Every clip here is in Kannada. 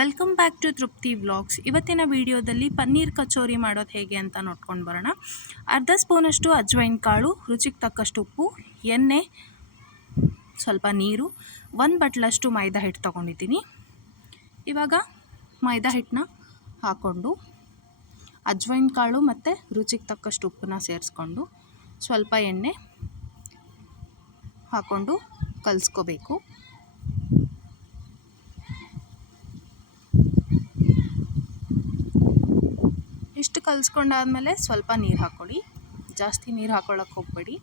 ವೆಲ್ಕಮ್ ಬ್ಯಾಕ್ ಟು ತೃಪ್ತಿ ವ್ಲಾಗ್ಸ್. ಇವತ್ತಿನ ವಿಡಿಯೋದಲ್ಲಿ ಪನ್ನೀರ್ ಕಚೋರಿ ಮಾಡೋದು ಹೇಗೆ ಅಂತ ನೋಡ್ಕೊಂಡು ಬರೋಣ. ಅರ್ಧ ಸ್ಪೂನಷ್ಟು ಅಜ್ವೈನ್ ಕಾಳು, ರುಚಿಗೆ ತಕ್ಕಷ್ಟು ಉಪ್ಪು, ಎಣ್ಣೆ, ಸ್ವಲ್ಪ ನೀರು, 1 ಬಟ್ಲಷ್ಟು ಮೈದಾ ಹಿಟ್ಟು ತೊಗೊಂಡಿದ್ದೀನಿ. ಇವಾಗ ಮೈದಾ ಹಿಟ್ಟನ್ನ ಹಾಕ್ಕೊಂಡು ಅಜ್ವೈನ್ ಕಾಳು ಮತ್ತು ರುಚಿಗೆ ತಕ್ಕಷ್ಟು ಉಪ್ಪನ್ನ ಸೇರಿಸ್ಕೊಂಡು ಸ್ವಲ್ಪ ಎಣ್ಣೆ ಹಾಕ್ಕೊಂಡು ಕಲಿಸ್ಕೋಬೇಕು. ಇಷ್ಟು ಕಲಿಸ್ಕೊಂಡಾದ್ಮೇಲೆ ಸ್ವಲ್ಪ ನೀರು ಹಾಕ್ಕೊಳ್ಳಿ. ಜಾಸ್ತಿ ನೀರು ಹಾಕ್ಕೊಳ್ಳೋಕೆ ಹೋಗಬೇಡಿ.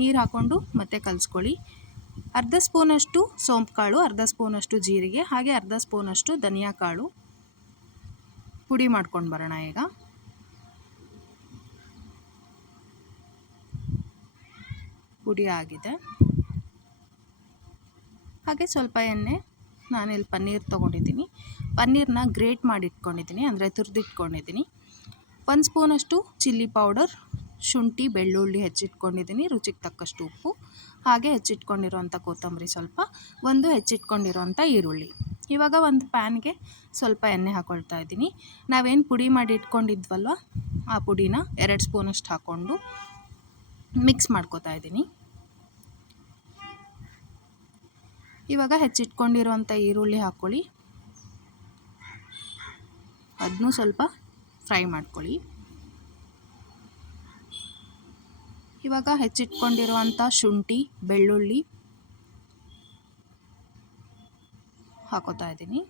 ನೀರು ಹಾಕ್ಕೊಂಡು ಮತ್ತೆ ಕಲಿಸ್ಕೊಳ್ಳಿ. ಅರ್ಧ ಸ್ಪೂನಷ್ಟು ಸೋಂಪು ಕಾಳು, ಅರ್ಧ ಸ್ಪೂನಷ್ಟು ಜೀರಿಗೆ, ಹಾಗೆ ಅರ್ಧ ಸ್ಪೂನಷ್ಟು ಧನಿಯಾ ಕಾಳು ಪುಡಿ ಮಾಡ್ಕೊಂಡು ಬರೋಣ. ಈಗ ಪುಡಿ ಆಗಿದೆ. ಹಾಗೆ ಸ್ವಲ್ಪ ಎಣ್ಣೆ, ನಾನಿಲ್ಲಿ ಪನ್ನೀರ್ ತೊಗೊಂಡಿದ್ದೀನಿ. ಪನ್ನೀರನ್ನ ಗ್ರೇಟ್ ಮಾಡಿ ಇಟ್ಕೊಂಡಿದ್ದೀನಿ, ಅಂದರೆ ತುರಿದಿಟ್ಕೊಂಡಿದ್ದೀನಿ. 1 ಸ್ಪೂನಷ್ಟು ಚಿಲ್ಲಿ ಪೌಡರ್, ಶುಂಠಿ ಬೆಳ್ಳುಳ್ಳಿ ಹೆಚ್ಚಿಟ್ಕೊಂಡಿದ್ದೀನಿ, ರುಚಿಗೆ ತಕ್ಕಷ್ಟು ಉಪ್ಪು, ಹಾಗೆ ಹೆಚ್ಚಿಟ್ಕೊಂಡಿರೋಂಥ ಕೊತ್ತಂಬರಿ ಸ್ವಲ್ಪ, 1 ಹೆಚ್ಚಿಟ್ಕೊಂಡಿರೋಂಥ ಈರುಳ್ಳಿ. ಇವಾಗ ಒಂದು ಪ್ಯಾನ್ಗೆ ಸ್ವಲ್ಪ ಎಣ್ಣೆ ಹಾಕ್ಕೊಳ್ತಾ ಇದ್ದೀನಿ. ನಾವೇನು ಪುಡಿ ಮಾಡಿ ಇಟ್ಕೊಂಡಿದ್ವಲ್ವ, ಆ ಪುಡಿನ 2 ಸ್ಪೂನಷ್ಟು ಹಾಕ್ಕೊಂಡು ಮಿಕ್ಸ್ ಮಾಡ್ಕೊತಾ ಇದ್ದೀನಿ. ಇವಾಗ ಹೆಚ್ಚಿಟ್ಕೊಂಡಿರೋಂಥ ಈರುಳ್ಳಿ ಹಾಕ್ಕೊಳ್ಳಿ. ಅದನ್ನೂ ಸ್ವಲ್ಪ ಫ್ರೈ ಮಾಡ್ಕೊಳ್ಳಿ. ಇವಾಗ ಹೆಚ್ಚಿಟ್ಕೊಂಡಿರುವಂಥ ಶುಂಠಿ ಬೆಳ್ಳುಳ್ಳಿ ಹಾಕೋತಾ ಇದ್ದೀನಿ.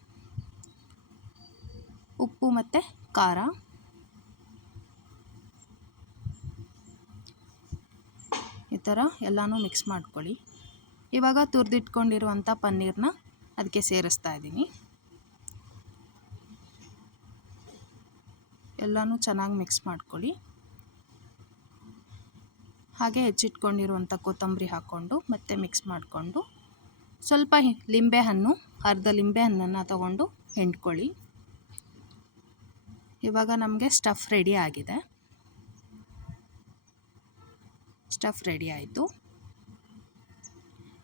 ಉಪ್ಪು ಮತ್ತು ಖಾರ, ಈ ಥರ ಎಲ್ಲನೂ ಮಿಕ್ಸ್ ಮಾಡ್ಕೊಳ್ಳಿ. ಇವಾಗ ತುರಿದಿಟ್ಕೊಂಡಿರುವಂಥ ಪನ್ನೀರನ್ನ ಅದಕ್ಕೆ ಸೇರಿಸ್ತಾ ಇದ್ದೀನಿ. ಎಲ್ಲನೂ ಚೆನ್ನಾಗಿ ಮಿಕ್ಸ್ ಮಾಡ್ಕೊಳ್ಳಿ. ಹಾಗೆ ಹೆಚ್ಚಿಟ್ಕೊಂಡಿರುವಂಥ ಕೊತ್ತಂಬರಿ ಹಾಕ್ಕೊಂಡು ಮತ್ತೆ ಮಿಕ್ಸ್ ಮಾಡಿಕೊಂಡು ಸ್ವಲ್ಪ ಲಿಂಬೆಹಣ್ಣು, ಅರ್ಧ ಲಿಂಬೆಹಣ್ಣನ್ನು ತಗೊಂಡು ಹಿಂಡ್ಕೊಳ್ಳಿ. ಇವಾಗ ನಮಗೆ ಸ್ಟಫ್ ರೆಡಿ ಆಗಿದೆ. ಸ್ಟಫ್ ರೆಡಿ ಆಯಿತು.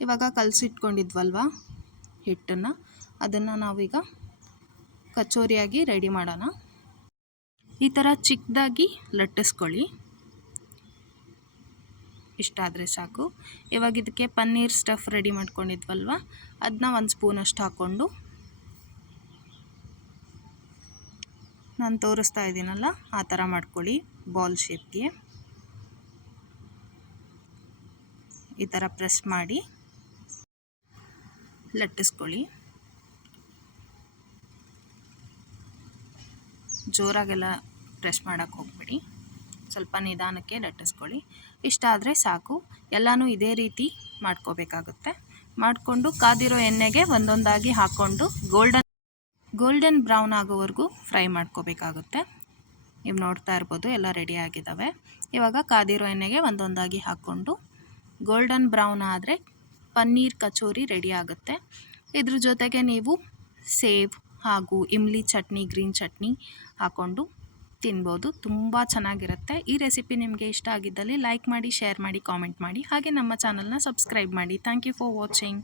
ಇವಾಗ ಕಲಸಿಟ್ಕೊಂಡಿದ್ವಲ್ವ ಹಿಟ್ಟನ್ನು, ಅದನ್ನು ನಾವೀಗ ಕಚೋರಿಯಾಗಿ ರೆಡಿ ಮಾಡೋಣ. ಈ ಥರ ಚಿಕ್ಕದಾಗಿ ಲಟ್ಟಿಸ್ಕೊಳ್ಳಿ. ಇಷ್ಟಾದರೆ ಸಾಕು. ಇವಾಗ ಇದಕ್ಕೆ ಪನ್ನೀರ್ ಸ್ಟಫ್ ರೆಡಿ ಮಾಡ್ಕೊಂಡಿದ್ವಲ್ವ, ಅದನ್ನ 1 ಸ್ಪೂನಷ್ಟು ಹಾಕ್ಕೊಂಡು ನಾನು ತೋರಿಸ್ತಾ ಇದ್ದೀನಲ್ಲ ಆ ಥರ ಮಾಡ್ಕೊಳ್ಳಿ. ಬಾಲ್ ಶೇಪ್ಗೆ ಈ ಥರ ಪ್ರೆಸ್ ಮಾಡಿ ಲಟ್ಟಿಸ್ಕೊಳ್ಳಿ. ಜೋರಾಗೆಲ್ಲ ಪ್ರೆಸ್ ಮಾಡೋಕ್ಕೆ ಹೋಗಬೇಡಿ, ಸ್ವಲ್ಪ ನಿಧಾನಕ್ಕೆ ಲಟ್ಟಿಸ್ಕೊಳ್ಳಿ. ಇಷ್ಟಾದರೆ ಸಾಕು. ಎಲ್ಲನೂ ಇದೇ ರೀತಿ ಮಾಡ್ಕೋಬೇಕಾಗುತ್ತೆ. ಮಾಡಿಕೊಂಡು ಕಾದಿರೋ ಎಣ್ಣೆಗೆ ಒಂದೊಂದಾಗಿ ಹಾಕ್ಕೊಂಡು ಗೋಲ್ಡನ್ ಬ್ರೌನ್ ಆಗೋವರೆಗೂ ಫ್ರೈ ಮಾಡ್ಕೋಬೇಕಾಗುತ್ತೆ. ನೀವು ನೋಡ್ತಾ ಇರ್ಬೋದು, ಎಲ್ಲ ರೆಡಿ ಆಗಿದ್ದಾವೆ. ಇವಾಗ ಕಾದಿರೋ ಎಣ್ಣೆಗೆ ಒಂದೊಂದಾಗಿ ಹಾಕ್ಕೊಂಡು ಗೋಲ್ಡನ್ ಬ್ರೌನ್ ಆದರೆ ಪನ್ನೀರ್ ಕಚೋರಿ ರೆಡಿ ಆಗುತ್ತೆ. ಇದ್ರ ಜೊತೆಗೆ ನೀವು ಸೇವ್ ಹಾಗೂ ಇಮ್ಲಿ ಚಟ್ನಿ, ಗ್ರೀನ್ ಚಟ್ನಿ ಹಾಕ್ಕೊಂಡು ತಿನ್ಬೋದು. ತುಂಬ ಚೆನ್ನಾಗಿರುತ್ತೆ. ಈ ರೆಸಿಪಿ ನಿಮಗೆ ಇಷ್ಟ ಆಗಿದ್ದಲ್ಲಿ ಲೈಕ್ ಮಾಡಿ, ಶೇರ್ ಮಾಡಿ, ಕಾಮೆಂಟ್ ಮಾಡಿ, ಹಾಗೆ ನಮ್ಮ ಚಾನಲ್ನ ಸಬ್ಸ್ಕ್ರೈಬ್ ಮಾಡಿ. Thank you for watching.